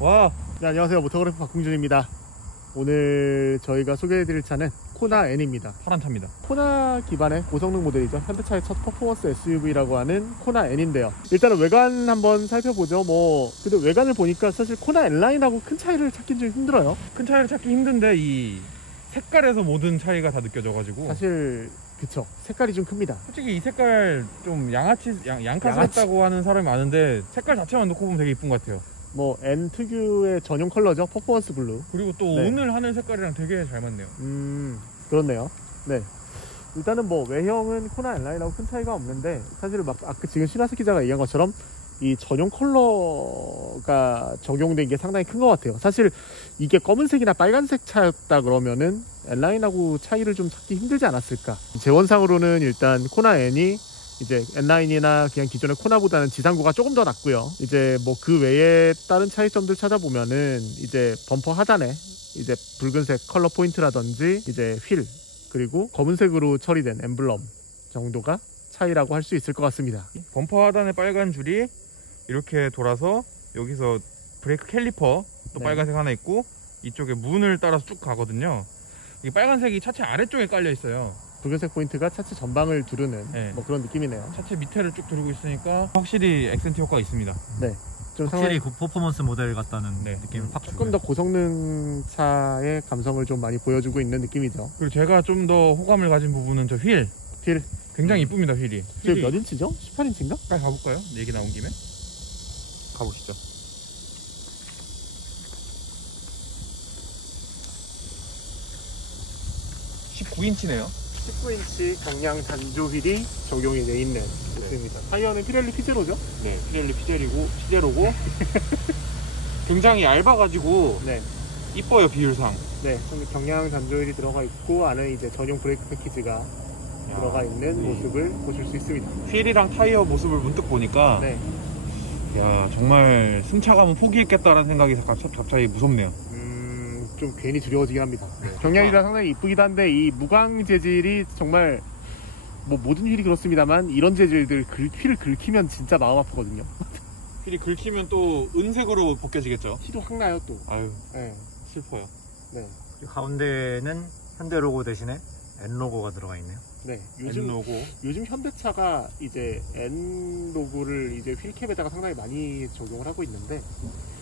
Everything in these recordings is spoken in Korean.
와. 네, 안녕하세요. 모터그래프 박궁준입니다. 오늘 저희가 소개해드릴 차는 코나 N입니다. 파란 차입니다. 코나 기반의 고성능 모델이죠. 현대차의 첫 퍼포먼스 SUV라고 하는 코나 N인데요. 일단은 외관 한번 살펴보죠. 근데 외관을 보니까 사실 코나 N라인하고 큰 차이를 찾긴 좀 힘들어요. 큰 차이를 찾기 힘든데 이 색깔에서 모든 차이가 다 느껴져가지고 사실 그쵸, 색깔이 좀 큽니다. 솔직히 이 색깔 좀 양카스럽다고 하는 사람이 많은데 색깔 자체만 놓고 보면 되게 이쁜 것 같아요. N 특유의 전용 컬러죠. 퍼포먼스 블루. 그리고 또 네. 오늘 하늘 색깔이랑 되게 잘 맞네요. 그렇네요. 네. 일단은 외형은 코나 N라인하고 큰 차이가 없는데, 사실 아까 지금 신하스 기자가 얘기한 것처럼 이 전용 컬러가 적용된 게 상당히 큰 것 같아요. 사실 이게 검은색이나 빨간색 차였다 그러면은 N라인하고 차이를 좀 찾기 힘들지 않았을까. 재원상으로는 일단 코나 N이 이제 N라인이나 그냥 기존의 코나보다는 지상고가 조금 더 낮고요. 이제 그 외에 다른 차이점들 찾아보면은 이제 범퍼 하단에 이제 붉은색 컬러 포인트라든지 이제 휠, 그리고 검은색으로 처리된 엠블럼 정도가 차이라고 할 수 있을 것 같습니다. 범퍼 하단에 빨간 줄이 이렇게 돌아서 여기서 브레이크 캘리퍼 또 네. 빨간색 하나 있고 이쪽에 문을 따라서 쭉 가거든요. 이 빨간색이 차체 아래쪽에 깔려 있어요. 붉은색 포인트가 차체 전방을 두르는 네. 그런 느낌이네요. 차체 밑에를 쭉 두르고 있으니까 확실히 액센트 효과가 있습니다. 네. 좀 확실히 퍼포먼스 모델 같다는 네. 느낌을 확 조금 주고요. 더 고성능 차의 감성을 좀 많이 보여주고 있는 느낌이죠. 그리고 제가 좀 더 호감을 가진 부분은 저 휠. 휠 굉장히 이쁩니다, 휠이. 지금 몇 인치죠? 18인치인가? 가까이 가볼까요? 얘기 나온 김에 가보시죠. 19인치네요. 19인치 경량 단조 휠이 적용이 돼 있는 모습입니다. 타이어는 피렐리 피제로죠? 네, 피렐리 피제로고 굉장히 얇아가지고 네. 이뻐요, 비율상. 네, 경량 단조 휠이 들어가 있고 안에 이제 전용 브레이크 패키지가 들어가 있는 네. 모습을 보실 수 있습니다. 휠이랑 타이어 모습을 문득 보니까 네. 야, 정말 승차감은 포기했겠다라는 생각이 갑자기 무섭네요. 좀 괜히 두려워지긴 합니다. 경량이라 상당히 이쁘기도 한데 이 무광 재질이 정말 모든 휠이 그렇습니다만 이런 재질들 휠을 긁히면 진짜 마음 아프거든요. 휠이 긁히면 또 은색으로 벗겨지겠죠. 티도 확 나요 또. 아유, 네. 슬퍼요. 네. 그리고 가운데는 현대 로고 대신에 N 로고가 들어가 있네요. 네. N 로고. 요즘 현대차가 이제 N 로고를 이제 휠캡에다가 상당히 많이 적용을 하고 있는데,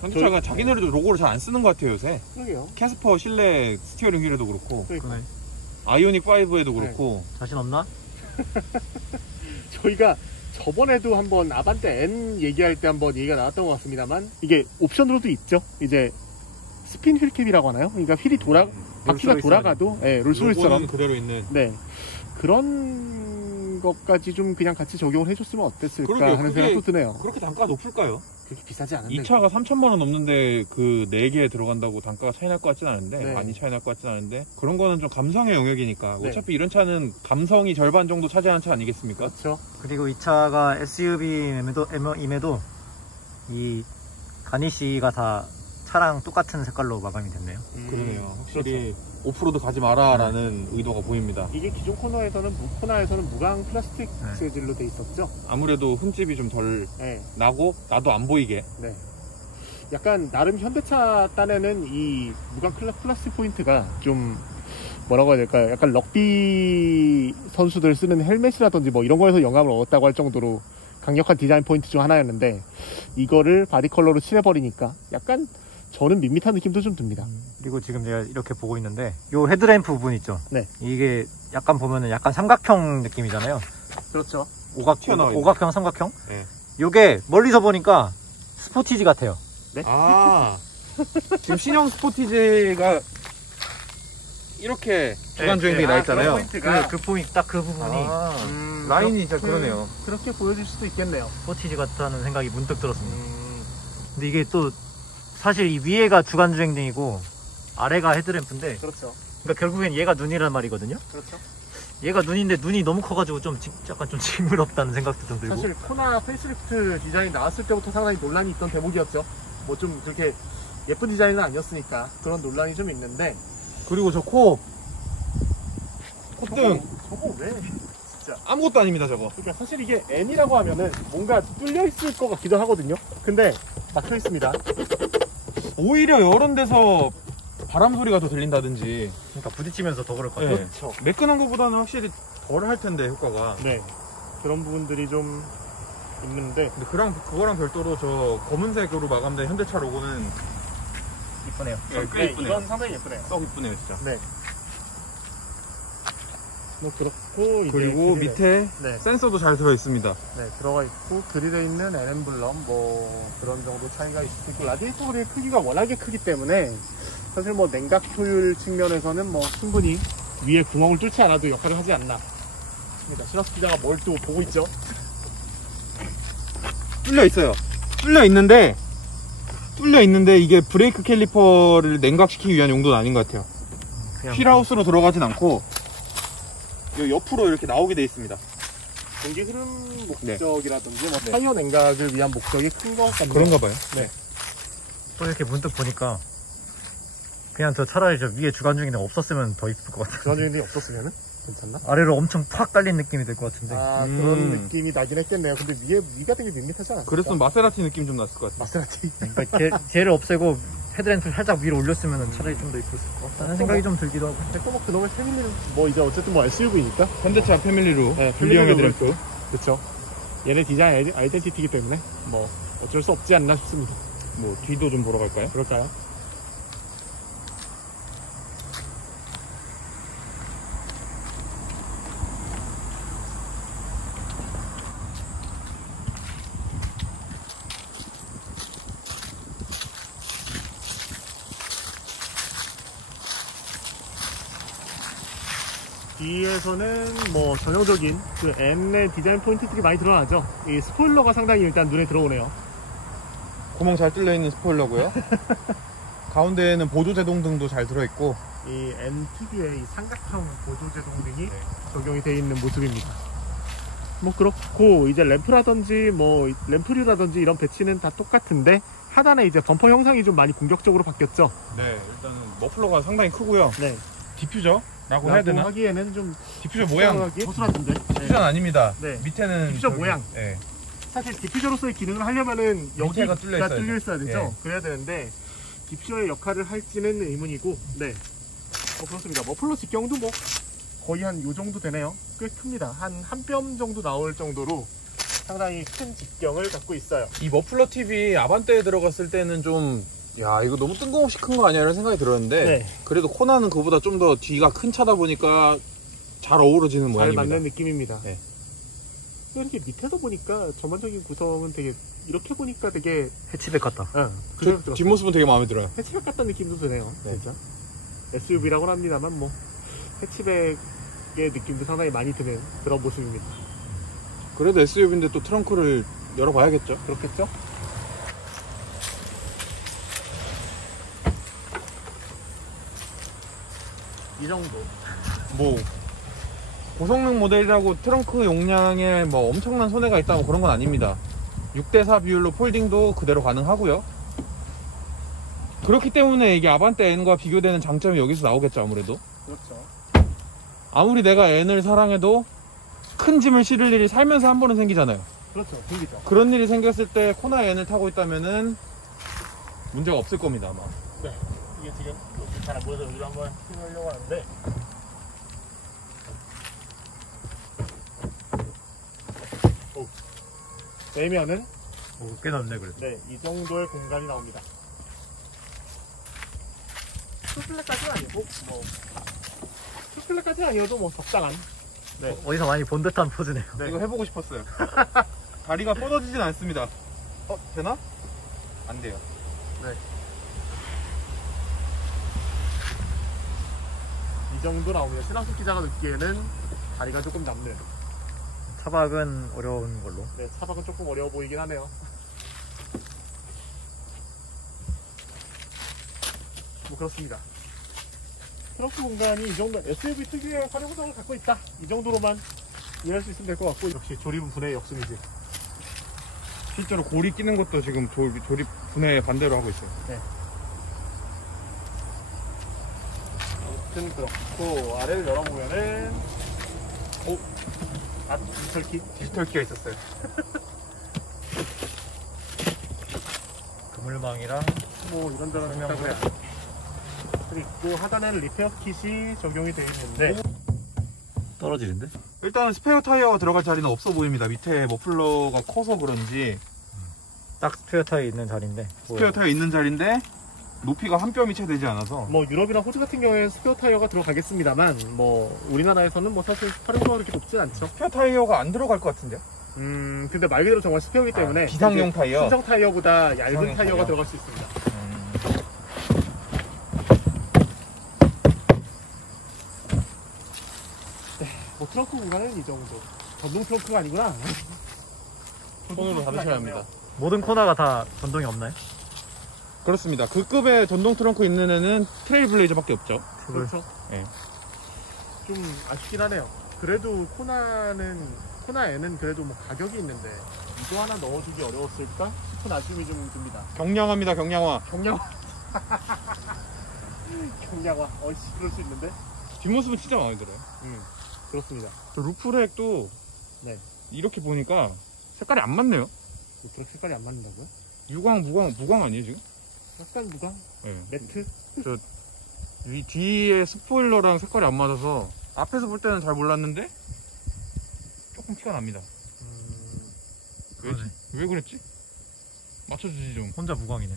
현대차가 자기네들도 로고를 잘 안 쓰는 것 같아요, 요새. 그러게요. 캐스퍼 실내 스티어링 휠에도 그렇고 그러니까 아이오닉 5에도 그렇고. 자신 없나? 저희가 저번에도 한번 아반떼 N 얘기할 때 한번 얘기가 나왔던 것 같습니다만, 이게 옵션으로도 있죠. 이제 스핀 휠캡이라고 하나요? 그러니까 휠이 바퀴가 돌아가도, 네, 롤스로이스처럼 로고는 그대로 있는. 네, 그런 것까지 좀 그냥 같이 적용을 해줬으면 어땠을까 그러게요. 하는 그게 생각도 드네요. 그렇게 단가가 높을까요? 그렇게 비싸지 않은데. 이 차가 3천만 원 넘는데 그 4개 들어간다고 단가가 차이 날 것 같진 않은데, 네. 많이 차이 날 것 같진 않은데, 그런 거는 좀 감성의 영역이니까. 네. 어차피 이런 차는 감성이 절반 정도 차지하는 차 아니겠습니까? 그렇죠. 그리고 이 차가 SUV임에도 이 가니쉬가 다 차랑 똑같은 색깔로 마감이 됐네요. 그러네요. 확실히 그렇죠. 오프로드 가지 마라라는 의도가 보입니다. 이게 기존 코나에서는 무광 플라스틱 네. 재질로 돼 있었죠. 아무래도 흠집이 좀 덜 네. 나고 나도 안 보이게. 네. 약간 나름 현대차 딴에는 이 무광 플라스틱 포인트가 좀 뭐라고 해야 될까요? 약간 럭비 선수들 쓰는 헬멧이라든지 이런 거에서 영감을 얻었다고 할 정도로 강력한 디자인 포인트 중 하나였는데, 이거를 바디 컬러로 칠해버리니까 약간 저는 밋밋한 느낌도 좀 듭니다. 그리고 지금 제가 이렇게 보고 있는데 요 헤드램프 부분 있죠? 네. 이게 약간 보면은 약간 삼각형 느낌이잖아요. 그렇죠. 오각형, 삼각형? 네. 요게 멀리서 보니까 스포티지 같아요. 네? 아, 지금 신형 스포티지가 이렇게 주간 주행등이 나 있잖아요. 그 포인트, 딱 그 부분이 라인이 진짜 그러네요. 그렇게 보여질 수도 있겠네요. 스포티지 같다는 생각이 문득 들었습니다. 근데 이게 또 사실 이 위에가 주간 주행등이고 아래가 헤드램프인데, 그렇죠. 그러니까 결국엔 얘가 눈이란 말이거든요. 그렇죠. 얘가 눈인데 눈이 너무 커가지고 약간 좀 징그럽다는 생각도 좀 들고. 사실 코나 페이스리프트 디자인 나왔을 때부터 상당히 논란이 있던 대목이었죠. 좀 그렇게 예쁜 디자인은 아니었으니까 그런 논란이 좀 있는데, 그리고 저 콧등 저거 왜 진짜 아무것도 아닙니다, 저거. 그러니까 사실 이게 N이라고 하면은 뭔가 뚫려 있을 것 같기도 하거든요. 근데 막혀 있습니다. 오히려 이런 데서 바람 소리가 더 들린다든지. 그러니까 부딪히면서 더 그럴 것 같아요. 네. 그렇죠. 매끈한 것보다는 확실히 덜 할 텐데 효과가. 네. 그런 부분들이 좀 있는데 근데 그거랑 별도로 저 검은색으로 마감된 현대차 로고는 이쁘네요. 네, 꽤 이쁘네요. 이건 상당히 예쁘네요. 썩 이쁘네요 진짜. 네. 뭐 그렇고 이제 그리고 그릴에- 밑에 네. 센서도 잘 들어 있습니다. 네, 들어가 있고 그릴에 있는 LM블럼 뭐 그런 정도 차이가 있을 수 있고 라디에이터 그릴 크기가 워낙에 크기 때문에 사실 뭐 냉각 효율 측면에서는 뭐 충분히 위에 구멍을 뚫지 않아도 역할을 하지 않나 싶습니다. 시라스 기자가 뭘 또 보고 있죠? 뚫려 있어요. 뚫려 있는데 이게 브레이크 캘리퍼를 냉각시키기 위한 용도는 아닌 것 같아요. 그냥 휠하우스로 들어가진 않고 요 옆으로 이렇게 나오게 돼 있습니다. 공기 흐름 목적이라든지 뭐 타이어 냉각을 위한 목적이 큰 것 같네요. 그런가 봐요. 또 이렇게 문득 보니까 그냥 저 차라리 저 위에 주간중인데 없었으면 더 이쁠 것 같아요. 주간중인이 없었으면은 괜찮나? 아래로 엄청 팍 깔린 느낌이 들 것 같은데. 아 그런 느낌이 나긴 했겠네요. 근데 위가 되게 밋밋하지 않았어요? 그랬으면 마세라티 느낌 좀 났을 것 같아요. 마세라티. 그러니까 걔를 없애고 헤드램프 살짝 위로 올렸으면 차라리 좀 더 이쁠 것 같다는 생각이 좀 들기도 하고. 근데 뭐 그놈의 패밀리는 뭐 이제 어쨌든 뭐 SUV니까 현대차 패밀리로 네, 분리형 패밀리로 헤드램프. 그렇죠. 얘네 디자인 아이덴티티이기 때문에 뭐 어쩔 수 없지 않나 싶습니다. 뭐 뒤도 좀 보러 갈까요? 그럴까요? 뒤에서는 뭐 전형적인 그 N의 디자인 포인트들이 많이 드러나죠. 이 스포일러가 상당히 일단 눈에 들어오네요. 구멍 잘 뚫려 있는 스포일러고요. 가운데에는 보조 제동등도 잘 들어 있고. 이 N 특유의 이 삼각형 보조제동 등이 적용이 되어 있는 모습입니다. 뭐 그렇고 이제 램프라든지 뭐 램프류라든지 이런 배치는 다 똑같은데 하단에 이제 범퍼 형상이 좀 많이 공격적으로 바뀌었죠. 네, 일단은 머플러가 상당히 크고요. 네. 디퓨저라고 해야 되나? 하기에는 좀 디퓨저 모양. 허술한데. 디퓨저는 아닙니다. 네. 밑에는 디퓨저 저기- 모양. 네. 사실 디퓨저로서의 기능을 하려면은 여기가 뚫려 뚫려 있어야 있어야 되죠. 예. 그래야 되는데 디퓨저의 역할을 할지는 의문이고, 네. 뭐 그렇습니다. 머플러 직경도 뭐 거의 한 요 정도 되네요. 꽤 큽니다. 한 뼘 정도 나올 정도로 상당히 큰 직경을 갖고 있어요. 이 머플러 팁이 아반떼에 들어갔을 때는 좀, 야, 이거 너무 뜬금없이 큰 거 아니야? 이런 생각이 들었는데, 네. 그래도 코나는 그보다 좀 더 뒤가 큰 차다 보니까 잘 어우러지는 잘 모양입니다. 맞는 느낌입니다. 네. 이렇게 밑에서 보니까 전반적인 구성은 되게 이렇게 보니까 되게 해치백 같다. 저 뒷모습은 되게 마음에 들어요. 해치백 같다는 느낌도 드네요. 네. 진짜. SUV라고는 합니다만 뭐 해치백의 느낌도 상당히 많이 드는 그런 모습입니다. 그래도 SUV인데 또 트렁크를 열어봐야겠죠. 그렇겠죠? 이 정도. 뭐 고성능 모델이라고 트렁크 용량에 뭐 엄청난 손해가 있다고 그런 건 아닙니다. 6대4 비율로 폴딩도 그대로 가능하고요. 그렇기 때문에 이게 아반떼 N과 비교되는 장점이 여기서 나오겠죠. 아무래도 그렇죠. 아무리 내가 N을 사랑해도 큰 짐을 실을 일이 살면서 한 번은 생기잖아요. 그렇죠. 생기죠. 그런 일이 생겼을 때 코나 N을 타고 있다면은 문제가 없을 겁니다 아마. 네. 이게 지금 잘 안 보여서 여기로 한번 힘으려고 하는데 빼면은 꽤 넓네 그래도. 네, 이 정도의 공간이 나옵니다. 풀플랫까지는 아니고 뭐 풀플랫까지는 아니어도 뭐 적당한. 네. 어디서 많이 본 듯한 포즈네요. 네. 이거 해보고 싶었어요. 다리가 뻗어지진 않습니다. 되나? 안 돼요. 이 정도 나오면 시나스 기자가 느끼에는 다리가 조금 남는. 차박은 어려운 걸로. 네, 차박은 조금 어려워 보이긴 하네요. 뭐 그렇습니다. 트렁크 공간이 이 정도 SUV 특유의 활용성을 갖고 있다. 이 정도로만 이해할 수 있으면 될 것 같고 역시 조립은 분해의 역순이지. 실제로 고리 끼는 것도 지금 조립 분해 반대로 하고 있어요. 아무튼 그렇고 아래를 열어보면은 디지털 키? 디지털 키가 있었어요. 그물망이랑 뭐 이런저런 설명서. 있다고요. 그리고 하단에는 리페어 킷이 적용이 되어 있는데 떨어지는데? 일단은 스페어 타이어가 들어갈 자리는 없어 보입니다. 밑에 머플러가 커서 그런지 딱 스페어 타이어 있는 자리인데. 스페어 타이어 있는 자리인데 높이가 한 뼘이 채 되지 않아서 뭐 유럽이나 호주 같은 경우에는 스페어 타이어가 들어가겠습니다만 뭐 우리나라에서는 뭐 사실 활용도가 그렇게 높진 않죠. 스페어 타이어가 안 들어갈 것 같은데요? 근데 말 그대로 정말 스페어이기 때문에 비상용 이제 타이어? 순정 타이어보다 얇은 비상용 타이어가 타이어. 들어갈 수 있습니다. 뭐 트렁크 공간은 이 정도. 전동 트렁크가 아니구나. 손으로 닫으셔야 합니다. 모든 코너가 다 전동이 없나요? 그렇습니다. 그 급의 전동 트렁크 있는 애는 트레일블레이저밖에 없죠. 그렇죠. 네. 좀 아쉽긴 하네요. 그래도 코나에는 그래도 뭐 가격이 있는데 이거 하나 넣어주기 어려웠을까 싶은 아쉬움이 좀 듭니다. 경량화입니다. 경량화. 경량화. 경량화. 어이씨, 그럴 수 있는데. 뒷모습은 진짜 마음에 들어요. 그렇습니다. 저 루프렉도 네. 이렇게 보니까 색깔이 안 맞네요. 루프렉 색깔이 안 맞는다고요? 유광, 무광 아니에요 지금? 약간 무광? 네. 매트? 이 뒤에 스포일러랑 색깔이 안 맞아서 앞에서 볼 때는 잘 몰랐는데 조금 티가 납니다. 왜지? 그러네. 왜 그랬지? 맞춰주지 좀. 혼자 무광이네.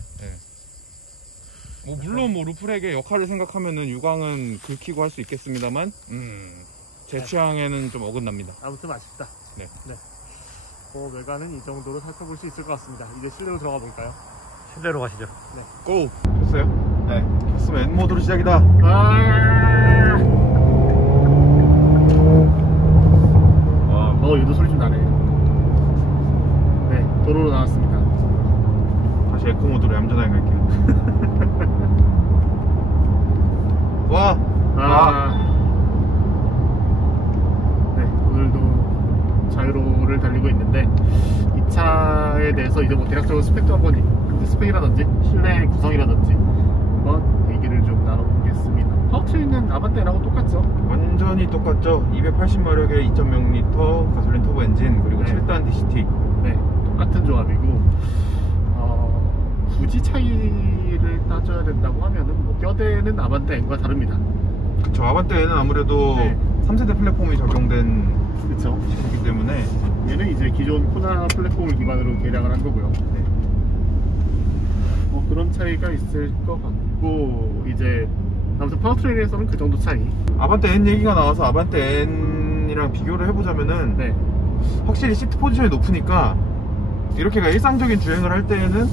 뭐 물론 뭐 루프렉의 역할을 생각하면은 유광은 긁히고 할 수 있겠습니다만 제 취향에는 좀 어긋납니다. 아무튼 아쉽다. 네. 외관은 이 정도로 살펴볼 수 있을 것 같습니다. 이제 실내로 들어가 볼까요? 실내로 가시죠. 고! 켰어요? 네. 켰으면 N모드로 시작이다. 유도 소리 좀 나네. 네, 도로로 나왔습니다. 다시 에코모드로 얌전하게 갈게요. 와! 네, 오늘도 자유로를 달리고 있는데 이 차에 대해서 이제 뭐 대략적으로 스펙도 한번 스펙이라든지 실내 구성이라든지 한번 얘기를 좀 나눠보겠습니다. 파워트레인은 아반떼랑 똑같죠? 완전히 똑같죠? 280마력의 2.0L 가솔린 터보 엔진 그리고 네. 7단 DCT. 네, 똑같은 조합이고 굳이 차이를 따져야 된다고 하면은 뭐 뼈대는 아반떼 N과 다릅니다. 그쵸. 아반떼에는 아무래도 네. 3세대 플랫폼이 적용된 그렇죠. 시기이기 때문에 얘는 이제 기존 코나 플랫폼을 기반으로 개량을 한 거고요. 네. 그런 차이가 있을 것 같고 이제 아무튼 파워트레인에서는 그 정도 차이. 아반떼 N 얘기가 나와서 아반떼 N이랑 비교를 해보자면은 네. 확실히 시트 포지션이 높으니까 이렇게가 일상적인 주행을 할 때에는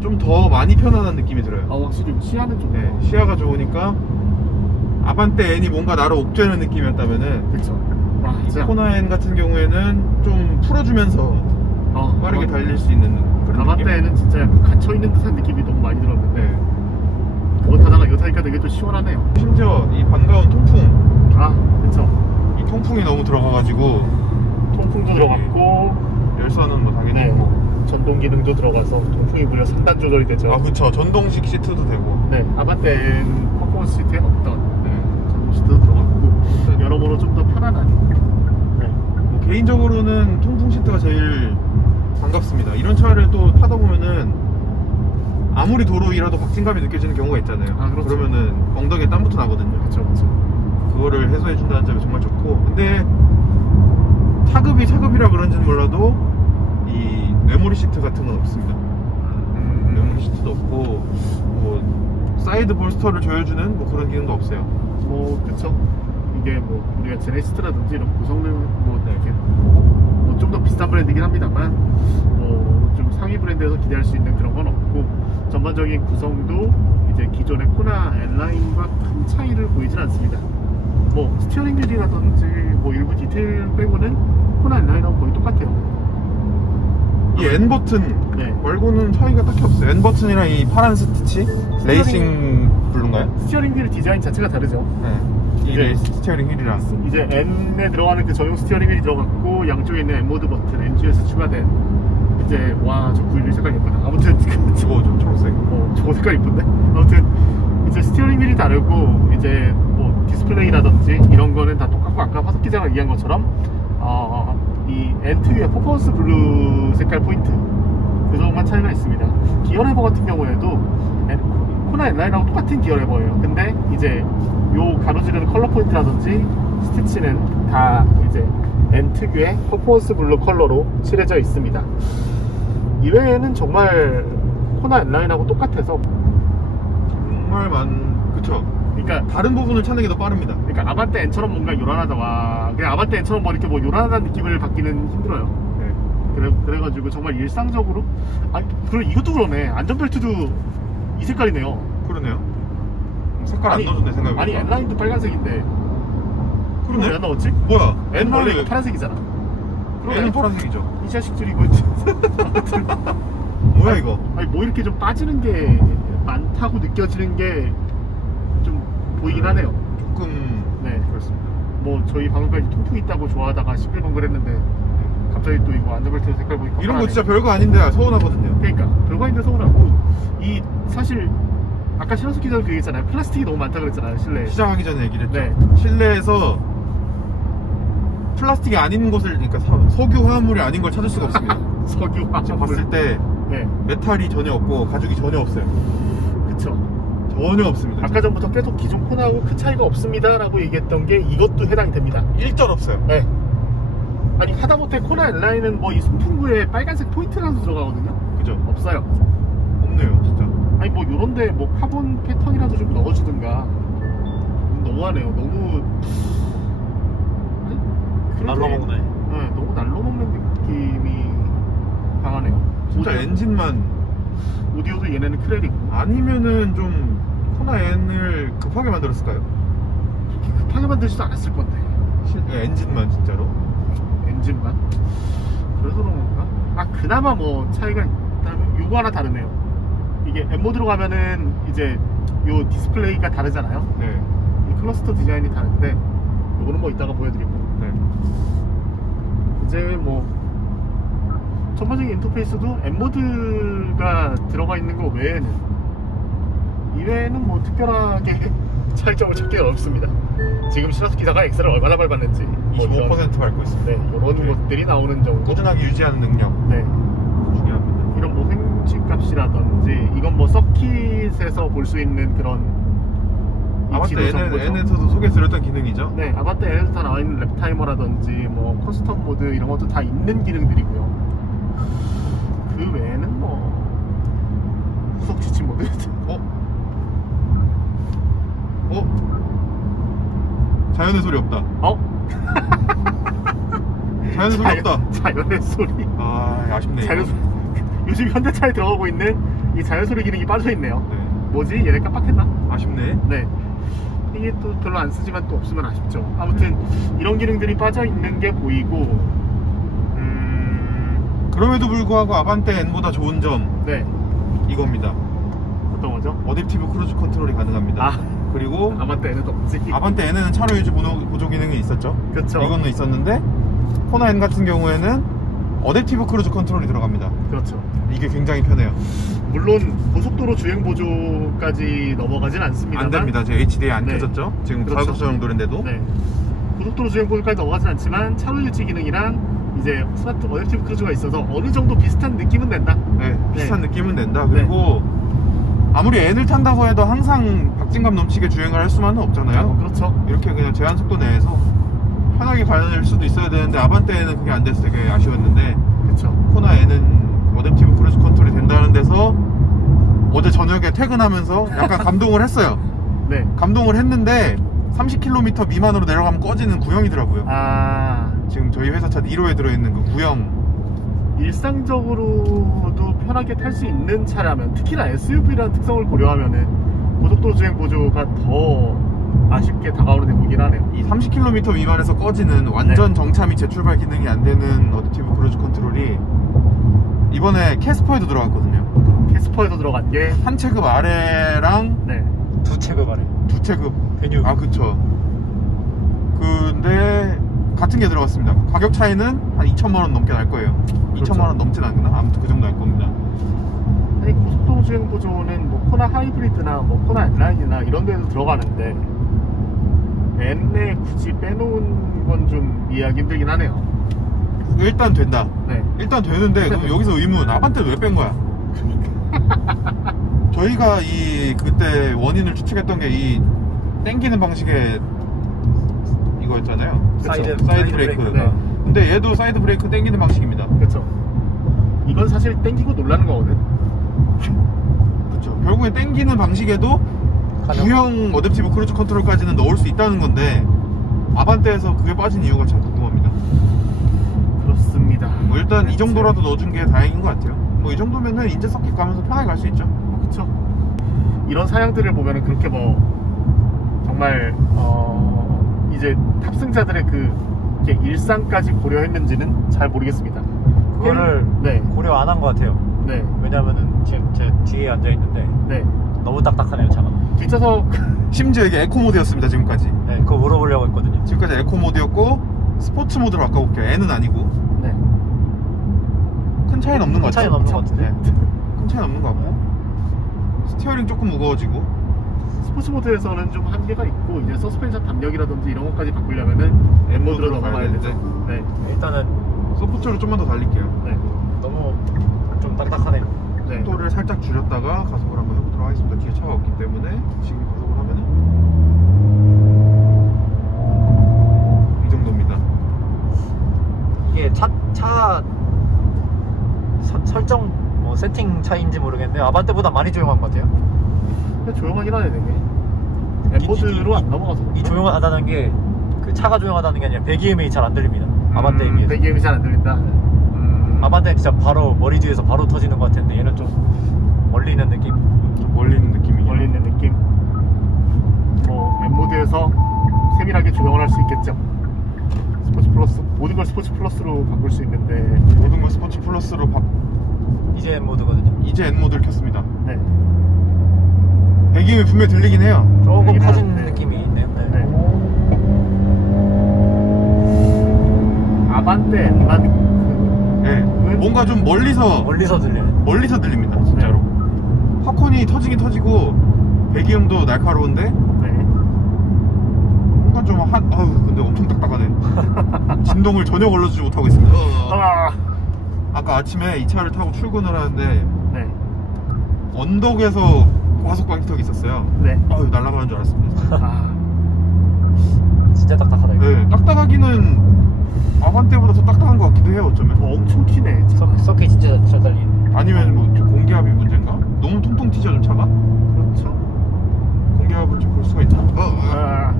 좀 더 많이 편안한 느낌이 들어요. 확실히 시야는 좀. 네, 시야가 좋으니까 아반떼 N이 뭔가 나를 옥죄는 느낌이었다면은 그렇죠. 와, 진짜. 코나 N 같은 경우에는 좀 풀어주면서 빠르게 달릴 수 있는 그런 느낌. 아반떼는 진짜 약간 갇혀있는 듯한 느낌이 너무 많이 들었는데 네. 타다가 이거 타니까 되게 좀 시원하네요. 심지어 이 반가운 통풍, 그쵸. 이 통풍이 너무 들어가가지고 통풍도 들어갔고 열선은 뭐 당연히 네. 있고. 전동 기능도 들어가서 통풍이 무려 3단 조절이 되죠. 그쵸. 전동식 시트도 되고. 네, 아반떼는 퍼포먼스 시트에 없던 네. 전동 시트도 들어갔고 네. 여러모로 좀 더 편안한. 네. 뭐 개인적으로는 통풍 시트가 제일 반갑습니다. 이런 차를 또 타다 보면은 아무리 도로 위라도 박진감이 느껴지는 경우가 있잖아요. 그렇죠. 그러면은 엉덩이에 땀부터 나거든요. 그쵸. 그거를 해소해준다는 점이 정말 좋고, 근데 차급이 차급이라 그런지는 몰라도 이 메모리 시트 같은 건 없습니다. 메모리 시트도 없고 뭐 사이드 볼스터를 조여주는 뭐 그런 기능도 없어요. 그쵸. 이게 뭐 우리가 제네시스라든지 이런 고성능 이렇게 좀 더 비싼 브랜드이긴 합니다만 좀 상위 브랜드에서 기대할 수 있는 그런 건 없고 전반적인 구성도 이제 기존의 코나 N라인과 큰 차이를 보이진 않습니다. 스티어링 휠이라든지 일부 디테일 빼고는 코나 N라인하고 거의 똑같아요. 이 N 버튼 네. 말고는 차이가 딱히 없어요. N 버튼이랑 이 파란 스티치 레이싱 블루인가요? 스티어링 휠 디자인 자체가 다르죠. 네. 이게 스티어링 휠이랑 이제 N에 들어가는 그 전용 스티어링 휠이 들어갔고 양쪽에 있는 N모드 버튼, NG에서 추가된 이제 저 V 색깔 예쁘다. 아무튼 저거 초록색. 저거 색깔 이쁜데? 아무튼 이제 스티어링 휠이 다르고 이제 디스플레이라든지 이런 거는 다 똑같고 아까 화석 기자가 얘기한 것처럼 이 N 특유의 퍼포먼스 블루 색깔 포인트 그 정도만 차이가 있습니다. 기어 레버 같은 경우에도 코나 N라인하고 똑같은 기어 레버예요. 근데 이제 요 가로지르는 컬러 포인트라든지 스티치는 다 이제 N 특유의 퍼포먼스 블루 컬러로 칠해져 있습니다. 이외에는 정말 코나 N라인하고 똑같아서 정말 그쵸. 그러니까 다른 부분을 찾는 게 더 빠릅니다. 그러니까 아반떼 N처럼 뭔가 요란하다와 그냥 아반떼 N처럼 뭐 이렇게 뭐 요란하다는 느낌을 받기는 힘들어요. 네. 그래가지고 정말 일상적으로 그리고 이것도 그러네. 안전벨트도 이 색깔이네요. 그러네요. 색깔 안 넣어줬네 생각해보니까. 아니 N라인도 빨간색인데 그러네. 왜 안 넣었지? 뭐야? N 원래 N은 이거 파란색이잖아. N은 파란색이죠. 이 자식들이 이거 아무튼 뭐야 이거? 아니 뭐 이렇게 좀 빠지는 게 많다고 느껴지는 게 좀 보이긴 하네요. 조금 네. 그렇습니다. 뭐 저희 방금까지 통풍 있다고 좋아하다가 시끌벙글 했는데 갑자기 또 이거 안전벨트 색깔 보니까 이런 거 화나네. 진짜 별거 아닌데 서운하거든요. 그러니까 별거 아닌데 서운하고 이 사실 아까 신원수 기자도 그 얘기했잖아요. 플라스틱이 너무 많다 그랬잖아요 실내에. 시작하기 전에 얘기를 했죠. 네. 실내에서 플라스틱이 아닌 곳을, 그러니까 석유 화합물이 아닌 걸 찾을 수가 없습니다. 석유 제가 봤을 때 네. 메탈이 전혀 없고 가죽이 전혀 없어요. 그쵸. 전혀 없습니다. 아까 전부터 계속 기존 코나하고 큰 차이가 없습니다 라고 얘기했던 게 이것도 해당이 됩니다. 일절 없어요. 네. 아니 하다못해 코나 N라인은 뭐 이 송풍구에 빨간색 포인트라도 들어가거든요. 그죠? 없어요. 없네요 진짜. 아니 뭐 요런데 뭐 카본 패턴이라도 좀 넣어주든가. 너무하네요. 너무 날라먹네. 네, 너무 날로먹는 느낌이 강하네요. 진짜 엔진만 오디오도 얘네는 크렐이고 아니면은 좀 코나 N을 급하게 만들었을까요? 그렇게 급하게 만들지도 않았을 건데. 엔진만 진짜로. 엔진만. 그래서 그런 건가? 아 그나마 뭐 차이가 있다면 요거 하나 다르네요. 이게 N모드로 가면은 이제 요 디스플레이가 다르잖아요. 네. 이 클러스터 디자인이 다른데 요거는 뭐 이따가 보여드리고 네. 이제 뭐 전반적인 인터페이스도 N모드가 들어가 있는 거 외에는 이외에는 뭐 특별하게 차이점을 찾기가 어렵습니다. 지금 신화수 기사가 엑셀을 얼마나 밟았는지 25% 밟고 있습니다. 네, 이런 것들이 나오는 정도. 꾸준하게 유지하는 능력 네, 중요합니다. 이런 뭐 횡치 값이라든지 이건 뭐 서킷에서 볼 수 있는 그런 아반떼 N에서도 소개해드렸던 기능이죠. 네, 아반떼 N에서 다 나와 있는 랩타이머라든지 뭐 커스텀 모드 이런 것도 다 있는 기능들이고요. 그 외에는 뭐 후속 지침 모드. 자연의 소리 없다. 자연의 소리 없다. 자연의 소리. 아 아쉽네. 자연 소리. 요즘 현대차에 들어가고 있는 이 자연 소리 기능이 빠져 있네요. 네. 뭐지? 얘네 깜빡했나? 아쉽네. 네. 이게 또 별로 안 쓰지만 또 없으면 아쉽죠. 아무튼 이런 기능들이 빠져 있는 게 보이고. 그럼에도 불구하고 아반떼 N보다 좋은 점 네. 이겁니다. 어떤 거죠? 어댑티브 크루즈 컨트롤이 가능합니다. 그리고 아반떼 N은 없지. 아반떼 N에는 차로 유지 보조 기능이 있었죠. 그렇죠. 이거는 있었는데 코나 N 같은 경우에는 어댑티브 크루즈 컨트롤이 들어갑니다. 그렇죠. 이게 굉장히 편해요. 물론 고속도로 주행 보조까지 넘어가진 않습니다만 안 됩니다. 제 HD에 안 네. 켜졌죠. 지금 그렇죠. 과속 정도인데도. 네. 고속도로 주행 보조까지 넘어가진 않지만 차로 유지 기능이랑 이제 스마트 어댑티브 크루즈가 있어서 어느 정도 비슷한 느낌은 낸다. 네, 비슷한 네. 느낌은 낸다. 그리고 아무리 N을 탄다고 해도 항상 박진감 넘치게 주행을 할 수만은 없잖아요. 그렇죠. 이렇게 그냥 제한 속도 내에서 편하게 가낼 수도 있어야 되는데 아반떼에는 그게 안 돼서 되게 아쉬웠는데 그렇죠. 코나 N은 어댑티브 크루즈 컨트롤이 된다는 데서 어제 저녁에 퇴근하면서 약간 감동을 했어요. 네. 감동을 했는데 30km 미만으로 내려가면 꺼지는 구형이더라고요. 아, 지금 저희 회사 차 1호에 들어있는 그 구형. 일상적으로도 편하게 탈 수 있는 차라면 특히나 SUV라는 특성을 고려하면은 고속도로 주행 보조가 더 아쉽게 다가오는 대목이긴 하네요. 이 30km 미만에서 꺼지는 완전 네. 정차 및 재출발 기능이 안 되는 어댑티브 크루즈 컨트롤이 이번에 캐스퍼에도 들어갔거든요. 캐스퍼에서 들어간 게 한 체급 아래랑 네. 두 체급 아래. 두 체급. 근육. 아 그쵸. 근데 같은 게 들어갔습니다. 가격 차이는 한 2천만원 넘게 날 거예요. 그렇죠. 2천만원 넘진 않나? 아무튼 그 정도 날 겁니다. 아니, 고속도로 주행 보조는 뭐 코나 하이브리드나 뭐 코나 N라인이나 이런 데도 들어가는데 N에 굳이 빼놓은 건 좀 이해하기 힘들긴 하네요. 일단 된다. 네. 일단 되는데 그럼 여기서 의문, 아반떼는 왜 뺀 거야? 저희가 그때 원인을 추측했던 게 이 땡기는 방식의 이거였잖아요. 사이드 브레이크. 네. 근데 얘도 사이드 브레이크 땡기는 방식입니다. 그렇죠. 이건 사실 땡기고 놀라는 거거든. 그렇죠. 결국엔 땡기는 방식에도 구형 어댑티브 크루즈 컨트롤까지는 넣을 수 있다는 건데 아반떼에서 그게 빠진 이유가 참 궁금합니다. 그렇습니다. 뭐 일단 이 정도라도 넣어준 게 다행인 것 같아요. 뭐 이 정도면은 인제 서킷 가면서 편하게 갈 수 있죠. 그렇죠. 이런 사양들을 보면은 그렇게 뭐 정말 이제 탑승자들의 이렇게 일상까지 고려했는지는 잘 모르겠습니다. 그거를 네. 고려 안 한 것 같아요. 네. 왜냐면은 지금 제 뒤에 앉아 있는데 네. 너무 딱딱하네요 차가. 뒷좌석 심지어 이게 에코 모드였습니다. 지금까지 그거 물어보려고 했거든요. 지금까지 에코 모드였고 스포츠 모드로 바꿔볼게요. N은 아니고. 네. 큰 차이는 없는 것 같아요. 차이는 없는 것 같은데. 네. 큰 차이는 없는 것 같고 스티어링 조금 무거워지고 스포츠 모드에서는 좀 한계가 있고 이제 서스펜션 담력이라든지 이런 것까지 바꾸려면은 M 모드로 넘어가야 되죠. 네. 일단은 소프트로 좀만 더 달릴게요. 네. 너무 좀 딱딱하네요. 네. 속도를 살짝 줄였다가 가속을 한번 해보도록 하겠습니다. 뒤에 차가 없기 때문에 지금 가속을 하면은 이 정도입니다. 이게 차 설정 뭐 세팅 차이인지 모르겠는데 아반떼보다 많이 조용한 것 같아요. 근데 조용하긴 하네 되게. M 모드로 안 넘어가서. 이 조용하다는 게 그 차가 조용하다는 게 아니라 배기음이 잘 안 들립니다. 아반떼에 비해서. 배기음이 잘 안 들린다. 아반떼는 진짜 바로 머리 뒤에서 바로 터지는 것 같은데 얘는 좀 멀리 있는 느낌. 좀 멀리 있는 느낌이긴 멀리 있는 느낌. 뭐 M 모드에서 세밀하게 조정을 할 수 있겠죠. 스포츠 플러스 모든 걸 스포츠 플러스로 바꿀 수 있는데 모든 걸 스포츠 플러스로 이제 N 모드거든요. 이제 N 모드를 켰습니다. 네. 배기음이 분명히 들리긴 해요. 조금 들리긴 커진 하는데. 느낌이 있네요. 네. 네. 아반떼 N만 네. 뭔가 좀 멀리서 멀리서 들립니다. 진짜로. 팝콘이 터지긴 터지고 배기음도 날카로운데 네. 뭔가 좀 아우 근데 엄청 딱딱하네. 진동을 전혀 걸러주지 못하고 있습니다. 아까 아침에 이 차를 타고 출근을 하는데 네. 언덕에서 과속 방지턱이 있었어요. 네. 아유 날아가는 줄 알았습니다. 진짜 딱딱하다 이거. 네, 딱딱하기는 아반떼보다 더 딱딱한 것 같기도 해요. 어쩌면. 엄청 튀네. 서킷 진짜 잘 달리네. 아니면 뭐 공기압이 문제인가? 너무 통통 튀죠 좀 차가? 그렇죠. 공기압을 좀 볼 수가 있나?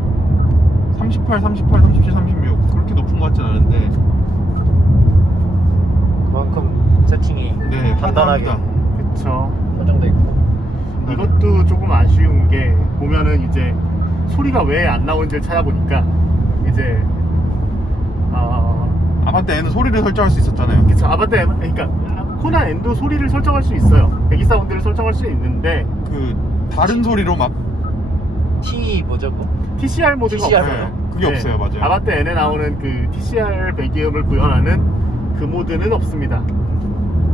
38, 37, 36 그렇게 높은 것 같진 않은데 그만큼 세팅이 네 간단하게 판단합니다. 그렇죠. 설정돼 있고. 이것도 조금 아쉬운 게 보면은 이제 소리가 왜 안 나오는지를 찾아보니까 이제 아반떼 N은 소리를 설정할 수 있었잖아요. 그쵸. 아반떼 그러니까 코나 N도 소리를 설정할 수 있어요. 배기 사운드를 설정할 수 있는데 그 다른 소리로 막 T 뭐죠 뭐? TCR 모드가 TCR 없어요. 네, 그게 없어요. 맞아요. 아반떼 N에 나오는 그 TCR 배기음을 구현하는 그 모드는 없습니다.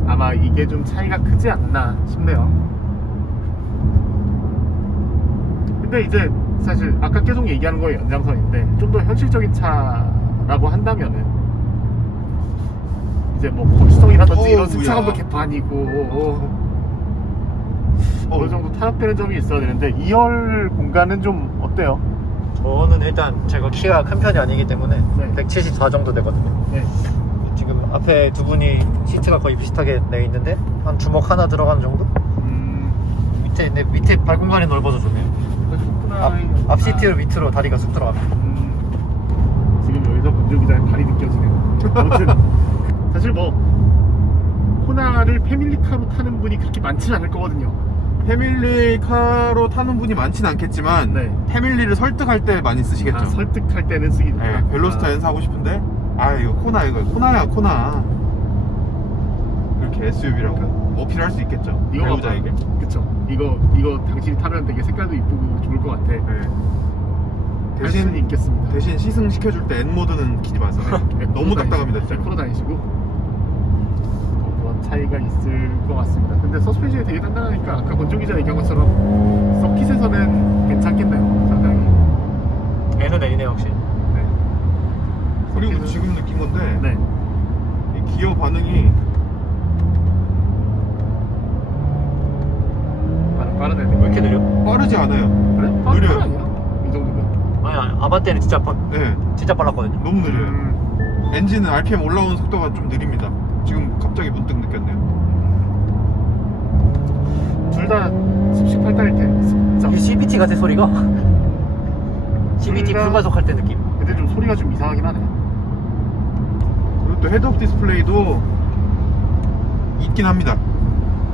아마 이게 좀 차이가 크지 않나 싶네요. 근데 이제 사실 아까 계속 얘기하는 거의 연장선인데 좀 더 현실적인 차라고 한다면은 이제 뭐 거주성이라든지 이런 승차감도 개판이고 어느 정도 타협되는 점이 있어야 되는데 2열 공간은 좀 어때요? 저는 일단 제가 키가 큰 편이 아니기 때문에 네. 174 정도 되거든요. 네. 지금 앞에 두 분이 시트가 거의 비슷하게 돼 있는데 한 주먹 하나 들어가는 정도? 밑에 발 공간이 넓어서 좋네요. 앞 시트를 밑으로 다리가 쑥 들어갑니다. 지금 여기서 문조 기자의 발이 느껴지네요. 아무튼 사실 뭐 코나를 패밀리카로 타는 분이 그렇게 많지는 않을 거거든요. 패밀리카로 타는 분이 많진 않겠지만 네. 패밀리를 설득할 때 많이 쓰시겠죠. 설득할 때는 쓰기도 네, 벨로스터 N 사고 싶은데 이거 코나야 코나 이렇게 SUV라고 어필할 수 있겠죠. 이거 배우자에게. 그쵸. 이거 당신이 타면 되게 색깔도 이쁘고 좋을 것 같아. 네. 할 수는 있겠습니다. 대신 시승 시켜줄 때 N 모드는 키지 마세요. 너무 딱딱합니다 진짜. 코로 다니시고 그런 차이가 있을 것 같습니다. 근데 서스펜션이 되게 단단하니까 아까 권종 기자 얘기한 것처럼 서킷에서는 괜찮겠네요. 상당히. N은 N이네요 확실히. 네. 그리고 서킷은- 지금 느낀 건데 네. 기어 반응이 빠르네. 왜 이렇게 느려? 빠르지 않아요. 그래? 느려요. 아니야? 이 정도면? 아니 아반떼는 진짜 네, 진짜 빨랐거든요. 너무 느려요. 엔진은 RPM 올라오는 속도가 좀 느립니다. 지금 갑자기 문득 느꼈네요. 둘 다 습식 팔달일 때 진짜. 이게 CVT 같아 소리가. CVT 둘 다- 불가속할 때 느낌. 근데 좀 소리가 좀 이상하긴 하네. 그리고 또 헤드업 디스플레이도 있긴 합니다.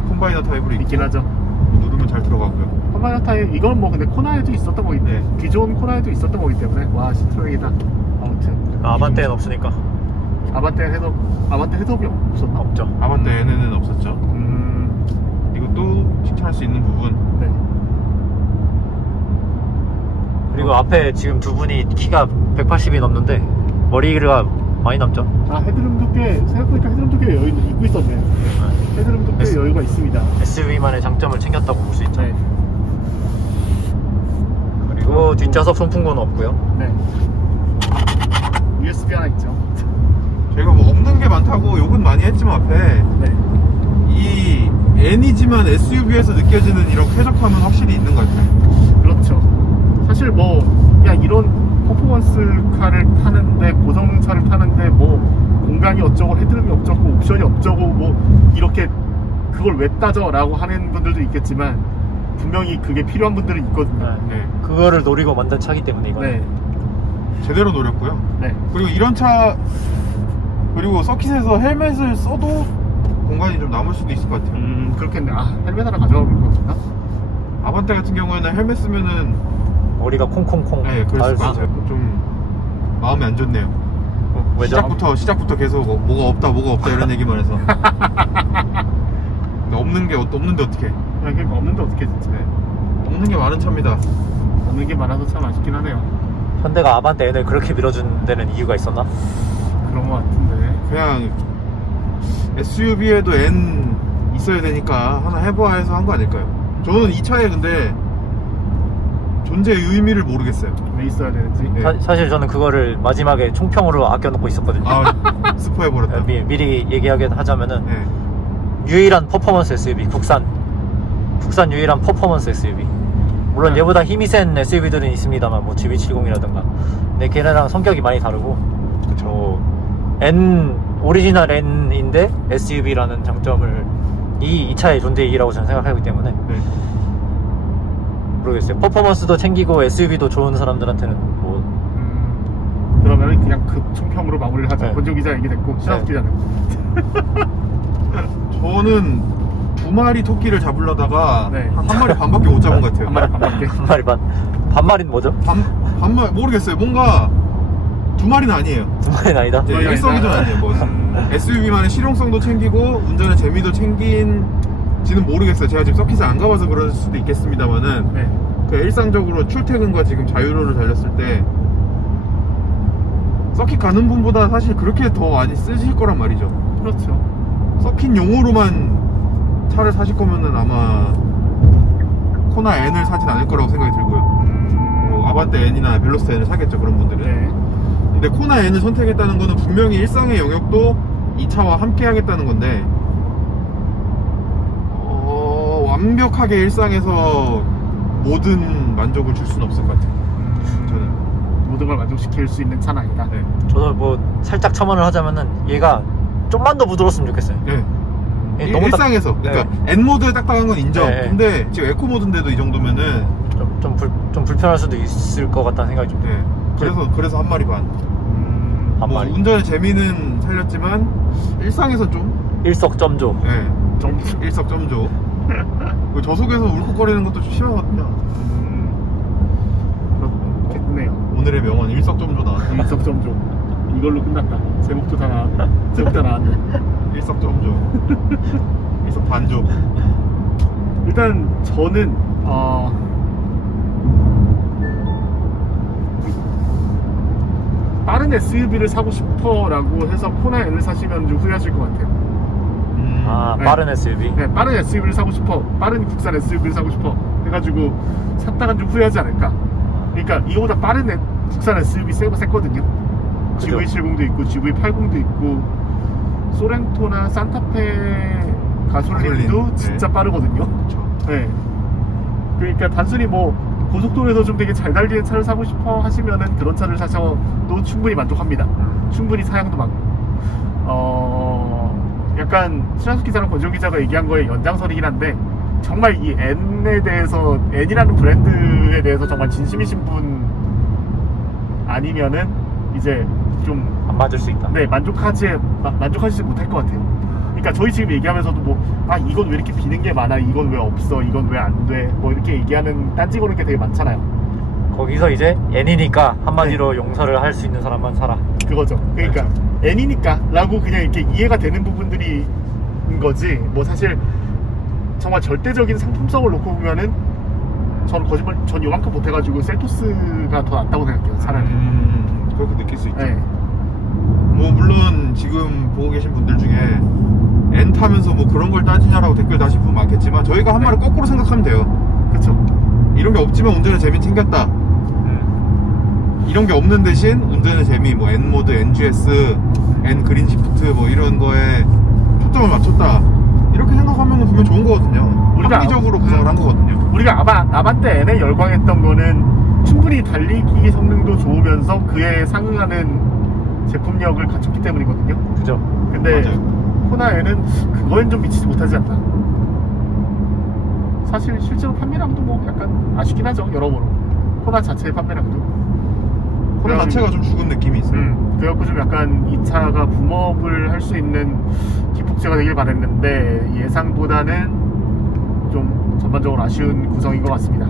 콤바이너 타입으로 있긴 하죠. 누르면 잘 들어가고요. 컴바이너 타입 이건 뭐 근데 코나에도 있었던 거기 때문에 기존 코나에도 있었던 거기 때문에 와 시트로이다. 아무튼 아반떼는 없으니까. 아반떼 헤드업이 없었나? 없죠. 아반떼 N에는 없었죠. 이것도 칭찬할 수 있는 부분. 네. 그리고 앞에 지금 두 분이 키가 180이 넘는데 머리가 많이 남죠. 아 헤드룸도 꽤 생각해보니까 헤드룸도 꽤 여유 있고 있었네요. 헤드룸도 꽤 여유가 있습니다. SUV만의 장점을 챙겼다고 볼 수 있죠. 네. 그리고 뒷좌석 송풍구는 없고요. 네. USB 하나 있죠. 제가 뭐 없는 게 많다고 욕은 많이 했지만 앞에 네. 이 N이지만 SUV에서 느껴지는 이런 쾌적함은 확실히 있는 것 같아요. 그렇죠. 사실 뭐 야 이런 퍼포먼스 카를 타는데 고성능 차를 타는데 뭐 공간이 어쩌고 헤드룸이 어쩌고 옵션이 어쩌고 뭐 이렇게 그걸 왜 따져 라고 하는 분들도 있겠지만 분명히 그게 필요한 분들은 있거든요. 네. 그거를 노리고 만든 차기 때문에 이거는. 네. 제대로 노렸고요. 네. 그리고 이런 차 그리고 서킷에서 헬멧을 써도 공간이 좀 남을 수도 있을 것 같아요. 그렇겠네. 아 헬멧 하나 가져가 볼 거구나. 아반떼 같은 경우에는 헬멧 쓰면은 머리가 콩콩콩 네, 그럴 닿을 수 수 있어요. 있어요. 좀 마음이 안 좋네요. 왜죠? 시작부터 계속 뭐가 없다 이런 얘기만 해서. 근데 없는데 어떻게? 그러니까 없는데 어떻게 진짜. 없는 게 많은 차입니다. 없는 게 많아서 참 아쉽긴 하네요. 현대가 아반떼 N을 그렇게 밀어준 데는 이유가 있었나? 그런 거 같은데. 그냥 SUV에도 N 있어야 되니까 하나 해보아 해서 한 거 아닐까요? 저는 이 차에 근데 존재의 의미를 모르겠어요. 왜 있어야 되는지. 네. 사실 저는 그거를 마지막에 총평으로 아껴놓고 있었거든요. 아, 스포해버렸다. 미리 얘기하게 하자면은 네. 유일한 퍼포먼스 SUV 국산 유일한 퍼포먼스 SUV. 물론 얘보다 힘이 센 SUV들은 있습니다만 뭐 GV70이라든가 근데 걔네랑 성격이 많이 다르고 N 오리지널 N인데 SUV라는 장점을 이 차의 존재이기라고 저는 생각하기 때문에 네. 모르겠어요. 퍼포먼스도 챙기고 SUV도 좋은 사람들한테는 뭐 그러면 그냥 급 총평으로 마무리를 하자. 네. 권종 기자 얘기 됐고 신하수 기자는. 저는 두 마리 토끼를 잡으려다가 네. 한 마리 반밖에 못 잡은 것 같아요. 한 마리 반밖에. 한 마리 반마리는 뭐죠? 반마리 모르겠어요. 뭔가 두 마리는 아니에요. 두 마리는 아니다. 네, 마리는 일석이조 아니다. 아니에요. 뭐 SUV만의 실용성도 챙기고 운전의 재미도 챙긴지는 모르겠어요. 제가 지금 서킷을 안 가봐서 그럴 수도 있겠습니다만은 네. 그 일상적으로 출퇴근과 지금 자유로를 달렸을 때 서킷 가는 분보다 사실 그렇게 더 많이 쓰실 거란 말이죠. 그렇죠. 서킷 용으로만 차를 사실 거면은 아마 코나 N을 사진 않을 거라고 생각이 들고요. 뭐 아반떼 N이나 벨로스터 N을 사겠죠, 그런 분들은. 네. 근데 코나 N을 선택했다는 거는 분명히 일상의 영역도 이 차와 함께 하겠다는 건데 완벽하게 일상에서 모든 만족을 줄 수는 없을 것 같아요. 저는. 모든 걸 만족시킬 수 있는 차는 아니다. 네. 저도 뭐 살짝 첨언을 하자면은 얘가 좀만 더 부드러웠으면 좋겠어요. 네. 너무 일상에서 그러니까 N 모드에 딱딱한 건 인정. 네. 근데 지금 에코 모드인데도 이 정도면은 좀 불편할 수도 있을 것 같다는 생각이 좀 네. 그래서 한 마리 반. 한 뭐 마리. 운전의 재미는 살렸지만 일상에서 좀 일석점조. 네. 좀 일석점조. 저속에서 울컥거리는 것도 좀 심하거든요. 그렇겠네요. 오늘의 명언 일석점조 나왔네. 일석점조. 이걸로 끝났다. 제목도 다 나왔네. 제목 다 나왔네. 일석점조. 일석반조. 일단 저는 빠른 SUV를 사고 싶어라고 해서 코나 N을 사시면 좀 후회하실 것 같아요. 아, 네. 빠른 SUV. 네, 빠른 SUV를 사고 싶어, 빠른 국산 SUV를 사고 싶어 해가지고 샀다간 좀 후회하지 않을까. 그러니까 이거보다 빠른 국산 SUV 셌거든요. 그죠. GV70도 있고 GV80도 있고 소렌토나 산타페 가솔린도 가솔린, 진짜 네. 빠르거든요. 그렇죠. 네. 그러니까 단순히 뭐 고속도로에서 좀 되게 잘 달리는 차를 사고 싶어 하시면은 그런 차를 사셔도 충분히 만족합니다. 충분히 사양도 많고. 약간 신한수 기자랑 권지용 기자가 얘기한 거에 연장선이긴 한데 정말 이 N에 대해서 N이라는 브랜드에 대해서 정말 진심이신 분 아니면은 이제 좀 안 맞을 수 있다. 네, 만족하시지 못할 것 같아요. 그러니까 저희 지금 얘기하면서도 뭐, 이건 왜 이렇게 비는 게 많아, 이건 왜 없어, 이건 왜 안 돼, 뭐 이렇게 얘기하는 딴지 거는 게 되게 많잖아요. 거기서 이제 N이니까 한마디로 용서를 할 수 있는 사람만 살아. 그거죠. 그러니까 N이니까 라고 그냥 이렇게 이해가 되는 부분들이 인 거지. 뭐 사실 정말 절대적인 상품성을 놓고 보면은 전 요만큼 못해가지고 셀토스가 더 낫다고 생각해요, 차라리. 그렇게 느낄 수 있죠. 네. 뭐 물론 지금 보고 계신 분들 중에 N 타면서 뭐 그런 걸 따지냐라고 댓글 다신 분 많겠지만 저희가 한 네. 말을 거꾸로 생각하면 돼요. 그쵸. 이런 게 없지만 운전의 재미는 챙겼다. 이런 게 없는 대신 운전의 재미, 뭐 N모드, NGS, N 그린 시프트 뭐 이런 거에 초점을 맞췄다. 이렇게 생각하면 분명 좋은 거거든요. 우리가 합리적으로 구성을 한 거거든요. 우리가 아반떼 N에 열광했던 거는 충분히 달리기 성능도 좋으면서 그에 상응하는 제품력을 갖췄기 때문이거든요. 그죠? 근데 맞아요. 코나 N은 그거엔 좀 미치지 못하지 않나. 사실 실제로 판매량도 뭐 약간 아쉽긴 하죠, 여러모로. 코나 자체의 판매량도. 코나 자체가 좀 죽은 느낌이 있어요. 그래갖고 좀 약간 이 차가 붐업을 할 수 있는 기폭제가 되길 바랬는데 예상보다는 좀 전반적으로 아쉬운 구성인 것 같습니다.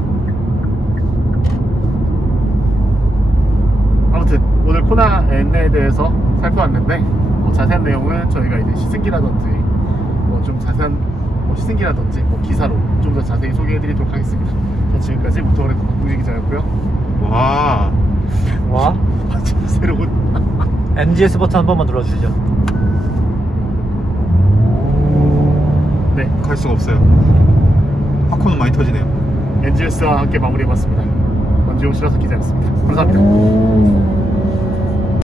아무튼 오늘 코나 N에 대해서 살펴봤는데 뭐 자세한 내용은 저희가 이제 시승기라든지 뭐 좀 자세한 시승기라든지 뭐 기사로 좀 더 자세히 소개해드리도록 하겠습니다. 자, 지금까지 모터그래프 박봉진 기자였고요. 와, 와, 새로운 NGS 버튼 한 번만 눌러주시죠. 네, 갈 수가 없어요. 팝콘은 많이 터지네요. NGS와 함께 마무리해봤습니다. 권지용 실화석 기자였습니다. 감사합니다.